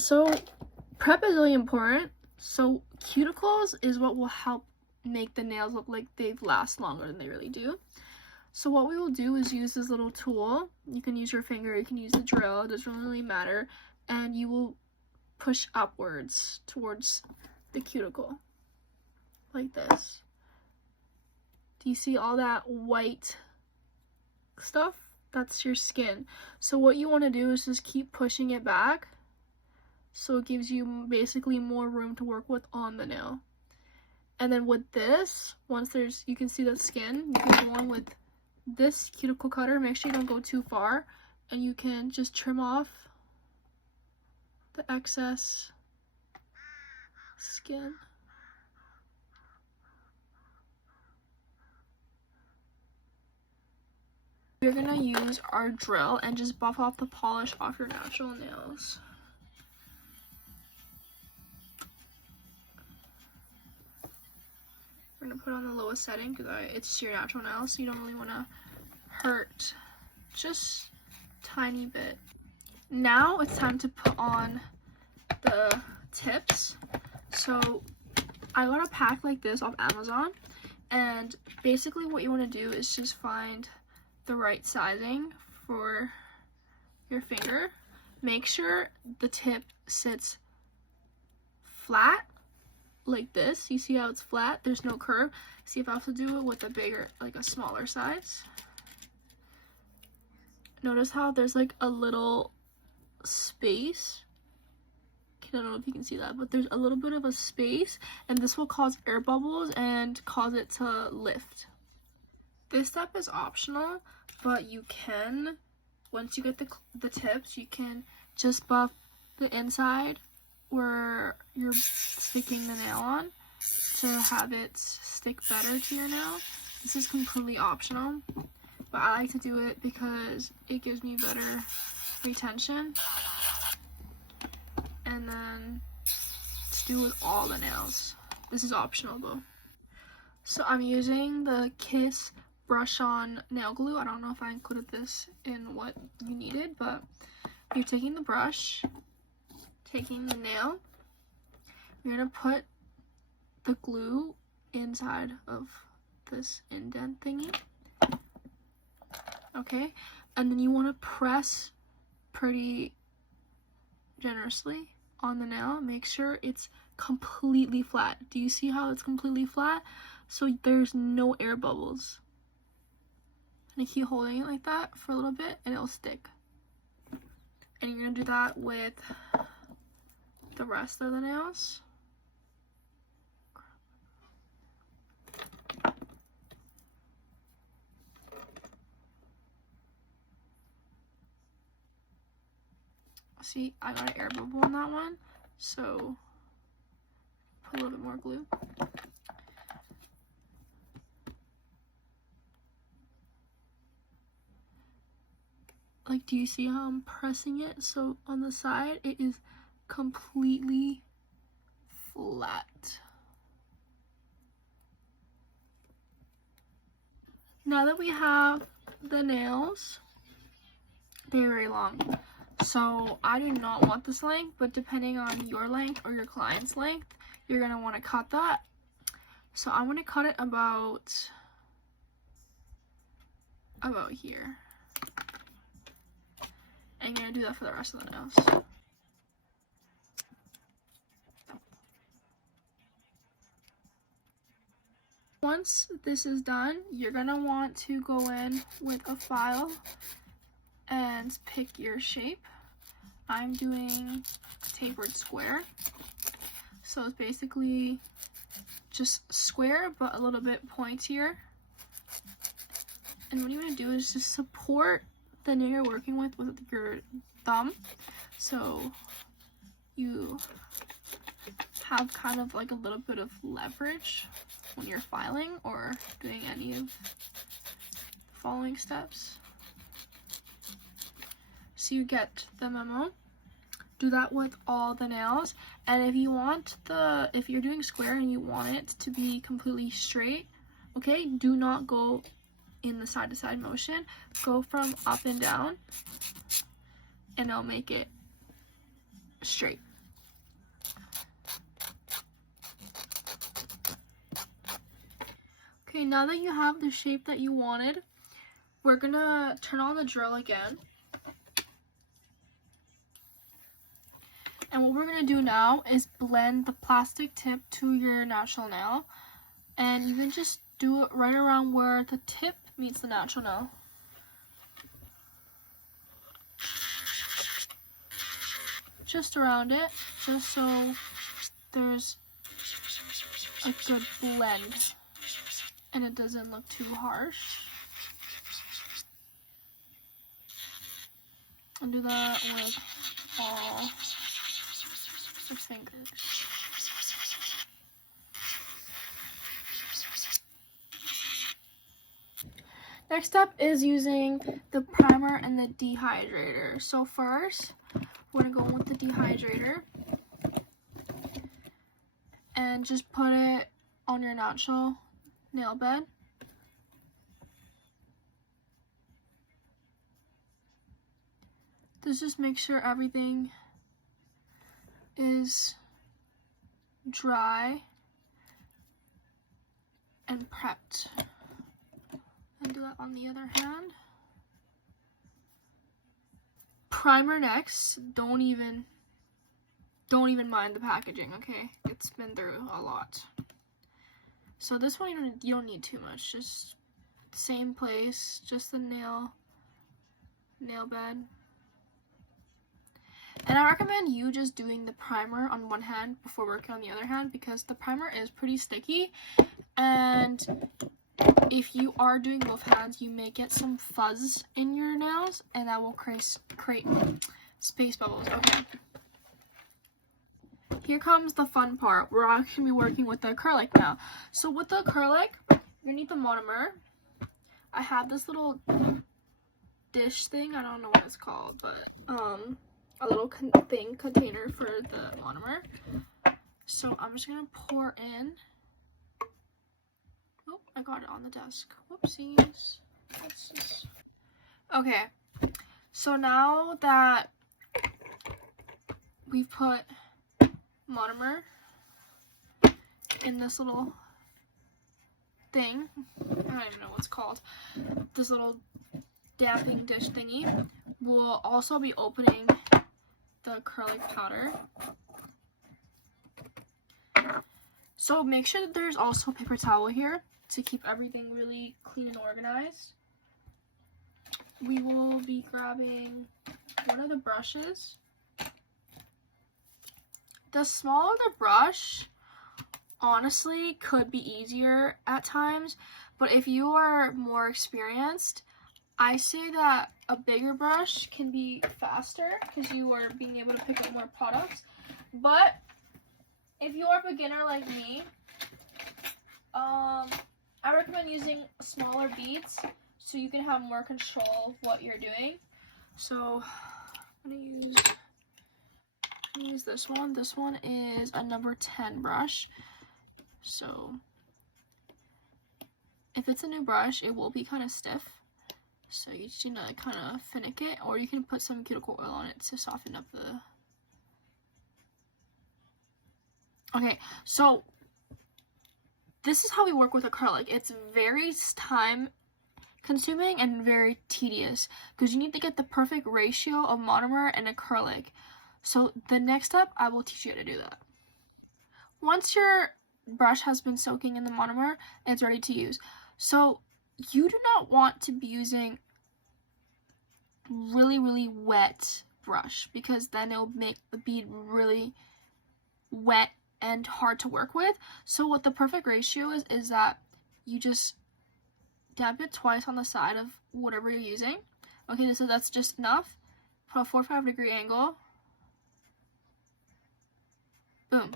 So prep is really important. So cuticles is what will help make the nails look like they last longer than they really do. So what we will do is use this little tool. You can use your finger, you can use the drill, it doesn't really matter. And you will push upwards towards the cuticle, like this. Do you see all that white stuff? That's your skin. So what you want to do is just keep pushing it back, so it gives you basically more room to work with on the nail. And then with this, once you can see the skin, you can go on with this cuticle cutter. Make sure you don't go too far, and you can just trim off the excess skin. We're gonna use our drill and just buff off the polish off your natural nails. We're gonna put on the lowest setting because it's your natural nails, so you don't really want to hurt, just tiny bit. Now it's time to put on the tips. So I got a pack like this off Amazon, and basically what you want to do is just find the right sizing for your finger. Make sure the tip sits flat like this. You see how it's flat, there's no curve. See if I have to do it with a bigger, like a smaller size. Notice how there's like a little space. I don't know if you can see that, but there's a little bit of a space, and this will cause air bubbles and cause it to lift. This step is optional, but you can, once you get the tips, you can just buff the inside where you're sticking the nail on to have it stick better to your nail. This is completely optional, but I like to do it because it gives me better retention. And then just do it with all the nails. This is optional though. So I'm using the Kiss brush on nail glue. I don't know if I included this in what you needed, but you're taking the brush, taking the nail, you're gonna put the glue inside of this indent thingy, okay? And then you want to press pretty generously on the nail. Make sure it's completely flat. Do you see how it's completely flat? So there's no air bubbles. And you keep holding it like that for a little bit and it'll stick. And you're gonna do that with the rest of the nails. See, I got an air bubble on that one, so put a little bit more glue. Like, do you see how I'm pressing it? So on the side, it is completely flat. Now that we have the nails, they're very long. So I do not want this length, but depending on your length or your client's length, you're gonna want to cut that. So I'm gonna cut it about here. And you're gonna do that for the rest of the nails. Once this is done, you're gonna want to go in with a file and pick your shape. I'm doing a tapered square. So it's basically just square, but a little bit pointier. And what you want to do is just support the nail you're working with your thumb. So you have kind of like a little bit of leverage when you're filing or doing any of the following steps. So you get the memo. Do that with all the nails. And if you want if you're doing square and you want it to be completely straight, okay, do not go in the side to side motion. Go from up and down and it'll make it straight. Okay, now that you have the shape that you wanted, we're gonna turn on the drill again. And what we're gonna do now is blend the plastic tip to your natural nail. And you can just do it right around where the tip meets the natural nail. Just around it, just so there's a good blend and it doesn't look too harsh. And do that with all the fingers. Next up is using the primer and the dehydrator. So first, we're gonna go with the dehydrator and just put it on your natural nail bed. Just make sure everything is dry and prepped. And do that on the other hand. Primer next. Don't even mind the packaging, okay? It's been through a lot. So this one you don't need too much. Just same place, just the nail bed. And I recommend you just doing the primer on one hand before working on the other hand, because the primer is pretty sticky, and if you are doing both hands, you may get some fuzz in your nails, and that will create space bubbles. Okay. Here comes the fun part. We're actually be working with the acrylic now. So with the acrylic, you need the monomer. I have this little dish thing. I don't know what it's called, but a little container for the monomer. So I'm just gonna pour in. Oh, I got it on the desk. Whoopsies. Okay, so now that we've put monomer in this little thing, I don't even know what's called, this little damping dish thingy, we'll also be opening the acrylic powder. So make sure that there's also a paper towel here to keep everything really clean and organized. We will be grabbing one of the brushes. The smaller the brush, honestly, could be easier at times, but if you are more experienced, I say that a bigger brush can be faster because you are being able to pick up more products. But if you are a beginner like me, I recommend using smaller beads so you can have more control of what you're doing. So I'm gonna use this one. This one is a number 10 brush. So if it's a new brush, it will be kind of stiff. So you just need to kind of finick it, or you can put some cuticle oil on it to soften up the... Okay, so this is how we work with acrylic. It's very time consuming and very tedious because you need to get the perfect ratio of monomer and acrylic. So the next step, I will teach you how to do that. Once your brush has been soaking in the monomer, it's ready to use. So you do not want to be using really wet brush because then it'll make the bead really wet and hard to work with. So what the perfect ratio is that you just damp it twice on the side of whatever you're using. Okay, so that's just enough. Put a 45 degree angle. Boom.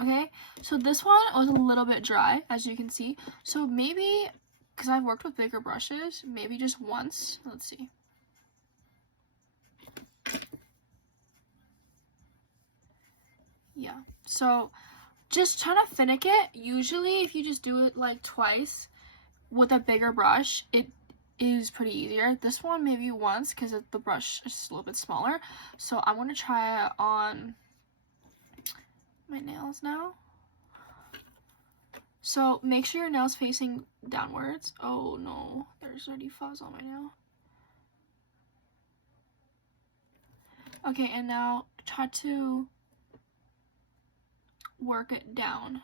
Okay, so this one was a little bit dry, as you can see. So maybe, because I've worked with bigger brushes, maybe just once. Let's see. Yeah, so just try to finick it. Usually, if you just do it like twice with a bigger brush, it is pretty easier. This one maybe once because the brush is a little bit smaller. So I'm going to try it on my nails now. So make sure your nail's facing downwards. Oh no, there's already fuzz on my nail. Okay, and now try to work it down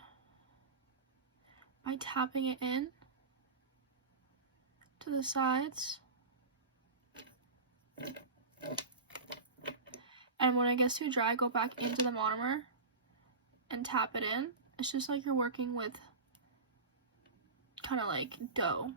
by tapping it in to the sides. And when it gets too dry, go back into the monomer and tap it in. It's just like you're working with kind of like dough.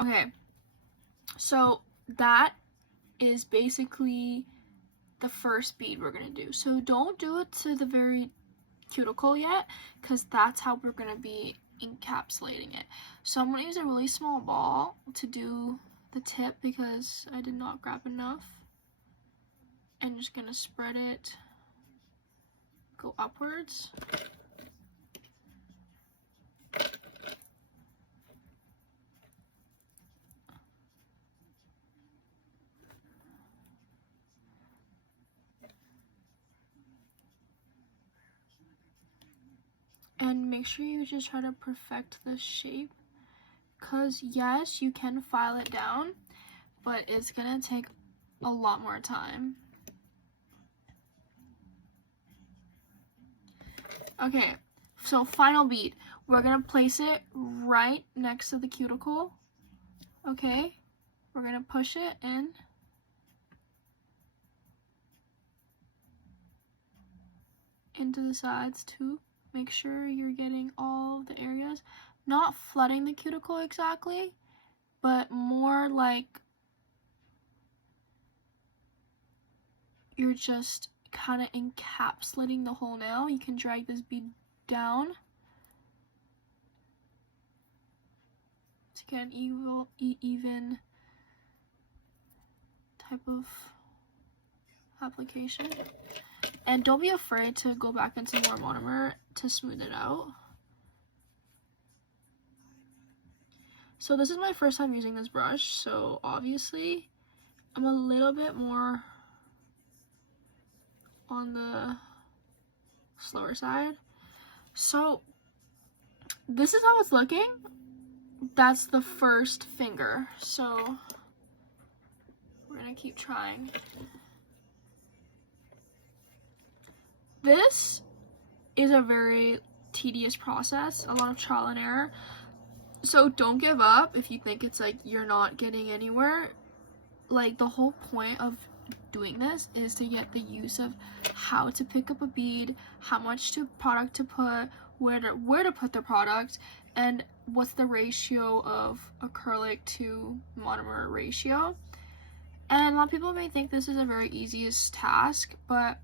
Okay, so that is basically the first bead we're gonna do. So don't do it to the very cuticle yet, because that's how we're gonna be encapsulating it. So I'm gonna use a really small ball to do the tip because I did not grab enough. And just gonna spread it, go upwards. And make sure you just try to perfect the shape, because yes, you can file it down, but it's gonna take a lot more time. Okay, so final bead. We're gonna place it right next to the cuticle. Okay, we're gonna push it in. Into the sides too. Make sure you're getting all the areas. Not flooding the cuticle exactly, but more like you're just kind of encapsulating the whole nail. You can drag this bead down to get an even type of application. And don't be afraid to go back into more monomer to smooth it out. So this is my first time using this brush, so obviously I'm a little bit more on the slower side. So this is how it's looking. That's the first finger, so we're gonna keep trying. This is a very tedious process, a lot of trial and error. So don't give up if you think it's like you're not getting anywhere. Like the whole point of doing this is to get the use of how to pick up a bead, how much product to put, where to put the product, and what's the ratio of acrylic to monomer ratio. And a lot of people may think this is a very easiest task, but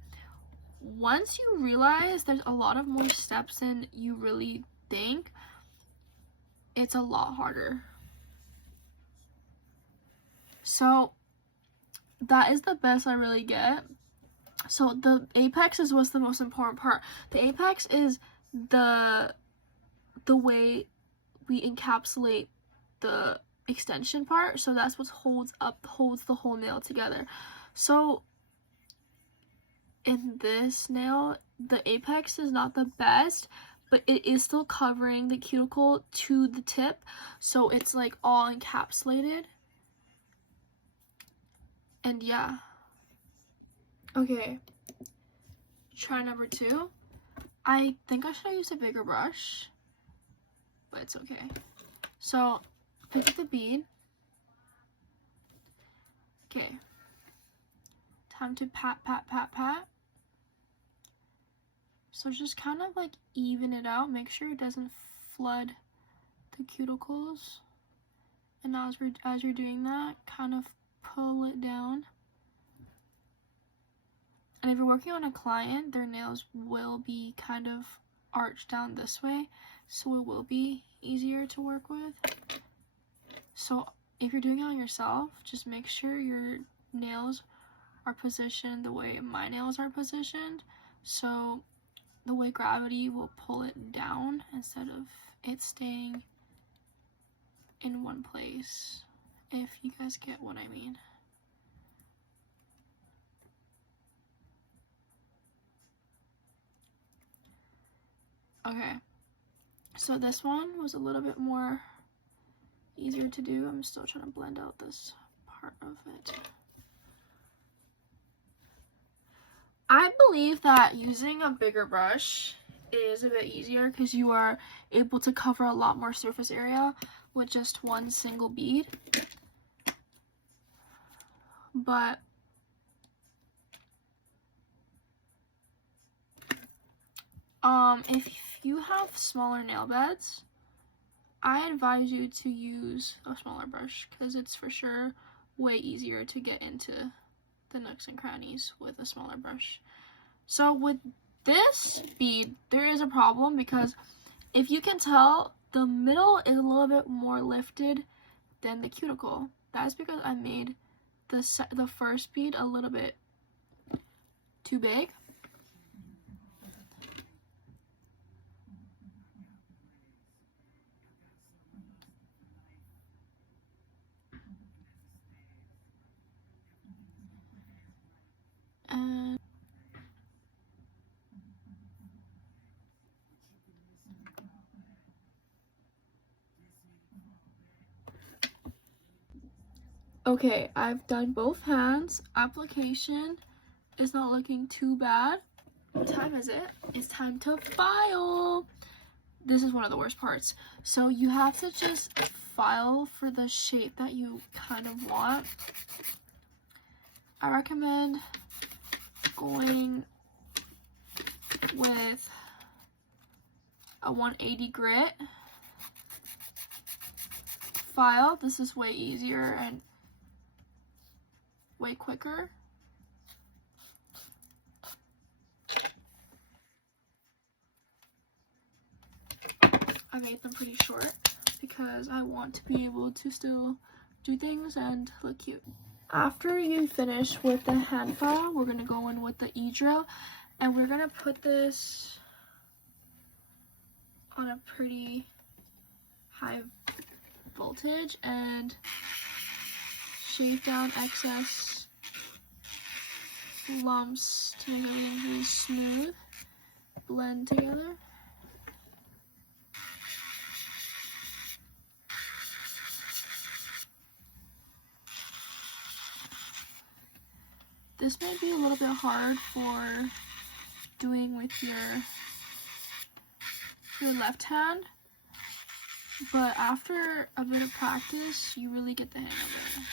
once you realize there's a lot of more steps than you really think, it's a lot harder. So that is the best I really get. So the apex is what's the most important part. The apex is the way we encapsulate the extension part. So that's what holds the whole nail together. So in this nail, the apex is not the best, but it is still covering the cuticle to the tip, so it's like all encapsulated. And yeah. Okay, try number 2. I think I should have used a bigger brush, but it's okay. So pick up the bead. Okay, time to pat, pat, pat, pat. So just kind of like even it out, make sure it doesn't flood the cuticles. And as you're doing that, kind of pull it down. And if you're working on a client, their nails will be kind of arched down this way, so it will be easier to work with. So if you're doing it on yourself, just make sure your nails are positioned the way my nails are positioned, so the way gravity will pull it down instead of it staying in one place, if you guys get what I mean. Okay, so this one was a little bit more easier to do. I'm still trying to blend out this part of it. I believe that using a bigger brush is a bit easier because you are able to cover a lot more surface area with just one single bead. But if you have smaller nail beds, I advise you to use a smaller brush because it's for sure way easier to get into the nooks and crannies with a smaller brush. So with this bead, there is a problem because if you can tell, the middle is a little bit more lifted than the cuticle. That's because I made the first bead a little bit too big. And okay, I've done both hands. Application is not looking too bad. What time is it? It's time to file. This is one of the worst parts. So you have to just file for the shape that you kind of want. I recommend going with a 180 grit file. This is way easier and way quicker. I made them pretty short because I want to be able to still do things and look cute. After you finish with the hand file, we're going to go in with the E-drill, and we're going to put this on a pretty high voltage and shave down excess lumps to make everything really smooth, blend together. This may be a little bit hard for doing with your left hand, but after a bit of practice, you really get the hang of it.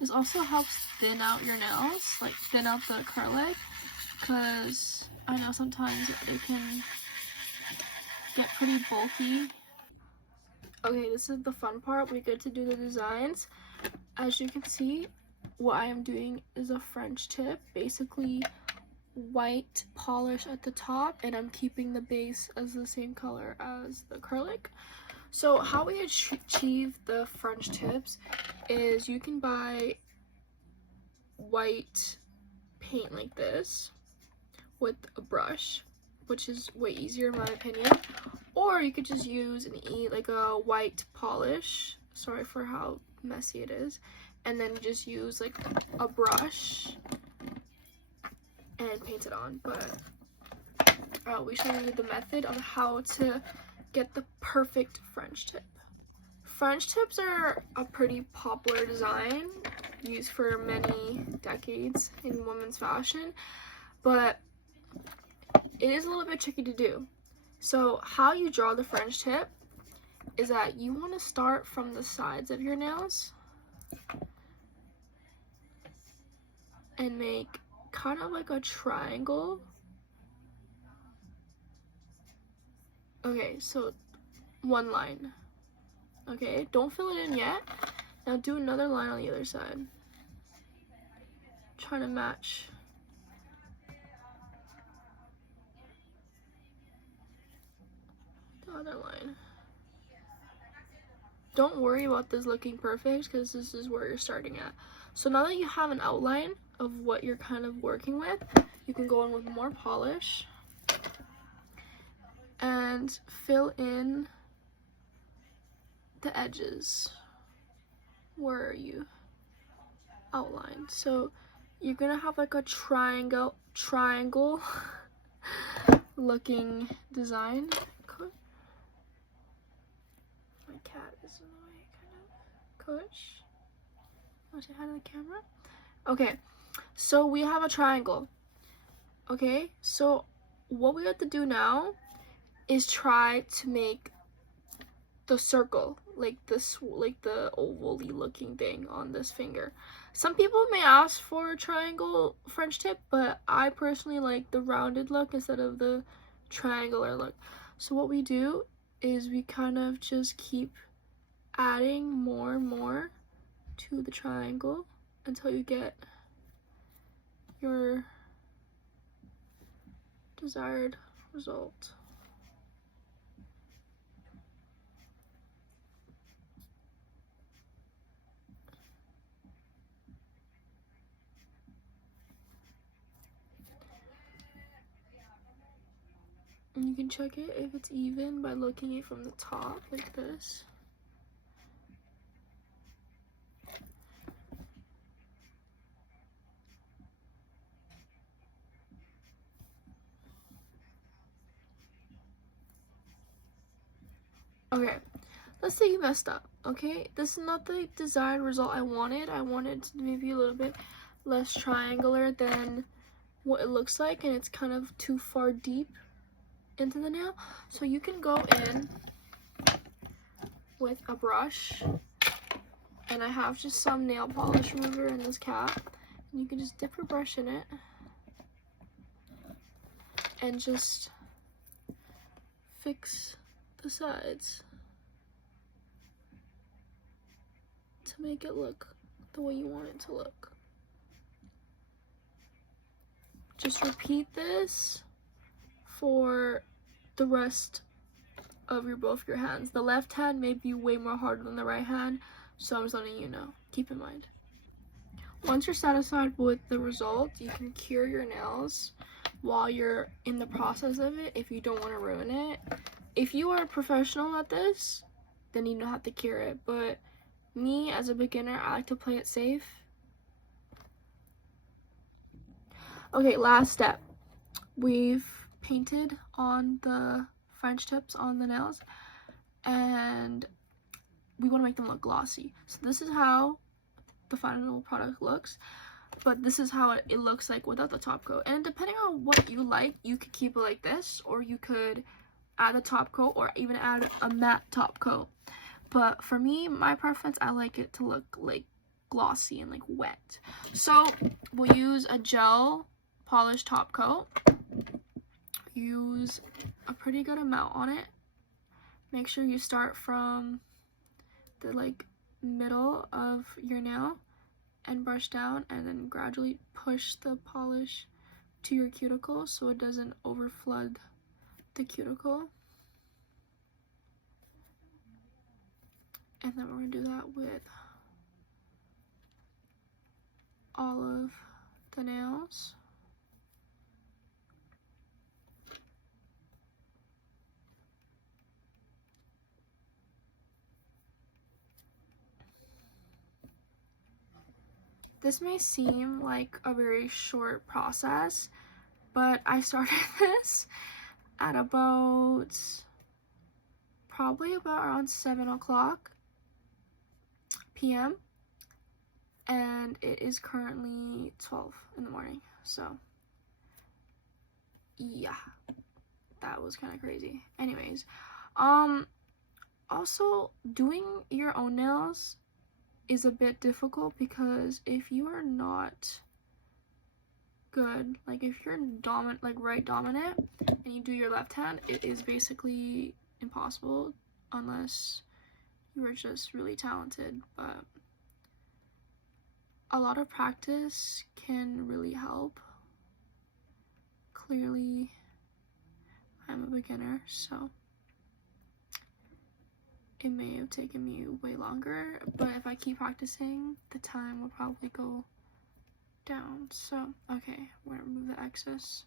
This also helps thin out your nails, like thin out the acrylic, because I know sometimes it can get pretty bulky. Okay, this is the fun part. We get to do the designs. As you can see, what I am doing is a French tip, basically white polish at the top, and I'm keeping the base as the same color as the acrylic. So how we achieve the French tips is you can buy white paint like this with a brush, which is way easier in my opinion, or you could just use like a white polish, sorry for how messy it is, and then just use like a brush and paint it on. But we show you the method on how to get the perfect French tip. French tips are a pretty popular design used for many decades in women's fashion, but it is a little bit tricky to do. So how you draw the French tip is that you want to start from the sides of your nails and make kind of like a triangle. Okay, so one line. Okay, don't fill it in yet. Now do another line on the other side. Trying to match. The other line. Don't worry about this looking perfect because this is where you're starting at. So now that you have an outline of what you're kind of working with, you can go in with more polish and fill in the edges where you outlined. So you're gonna have like a triangle looking design. My cat is in the way, kind of. Kush. Want to say hi to the camera? Okay, so we have a triangle. Okay, so what we have to do now is try to make the circle, like this, like the oval-y looking thing on this finger. Some people may ask for a triangle French tip, but I personally like the rounded look instead of the triangular look. So what we do is we kind of just keep adding more and more to the triangle until you get your desired result. And you can check it if it's even by looking at it from the top like this. Okay, let's say you messed up. Okay, this is not the desired result I wanted. I wanted to maybe a little bit less triangular than what it looks like, and it's kind of too far deep into the nail. So you can go in with a brush, and I have just some nail polish remover in this cap, and you can just dip your brush in it and just fix the sides to make it look the way you want it to look. Just repeat this for the rest of both your hands. The left hand may be way more harder than the right hand, so I'm just letting you know. Keep in mind. Once you're satisfied with the result, you can cure your nails while you're in the process of it if you don't want to ruin it. If you are a professional at this, then you don't have to cure it, but me as a beginner, I like to play it safe. Okay, last step. We've painted on the French tips on the nails, and we want to make them look glossy. So this is how the final product looks, but this is how it looks like without the top coat. And depending on what you like, you could keep it like this, or you could add a top coat, or even add a matte top coat. But for me, my preference, I like it to look like glossy and like wet. So we'll use a gel polish top coat. Use a pretty good amount on it. Make sure you start from the like middle of your nail and brush down, and then gradually push the polish to your cuticle so it doesn't overflood the cuticle. And then we're going to do that with all of the nails. This may seem like a very short process, but I started this at probably about around 7 o'clock p.m. and it is currently 12 in the morning. So yeah, that was kind of crazy. Anyways, also doing your own nails is a bit difficult because if you are not good, like if you're right dominant and you do your left hand, it is basically impossible unless you were just really talented, but a lot of practice can really help. Clearly, I'm a beginner, so it may have taken me way longer, but if I keep practicing, the time will probably go down. So, okay, we're gonna remove the excess.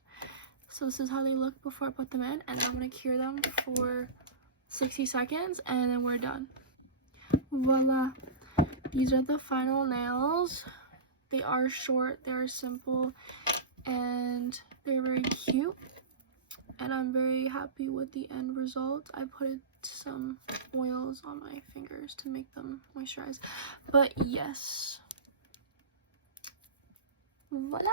So this is how they look before I put them in, and I'm gonna cure them for 60 seconds, and then we're done. Voila! These are the final nails. They are short, they're simple, and they're very cute. And I'm very happy with the end result. I put some oils on my fingers to make them moisturize. But yes. Voila!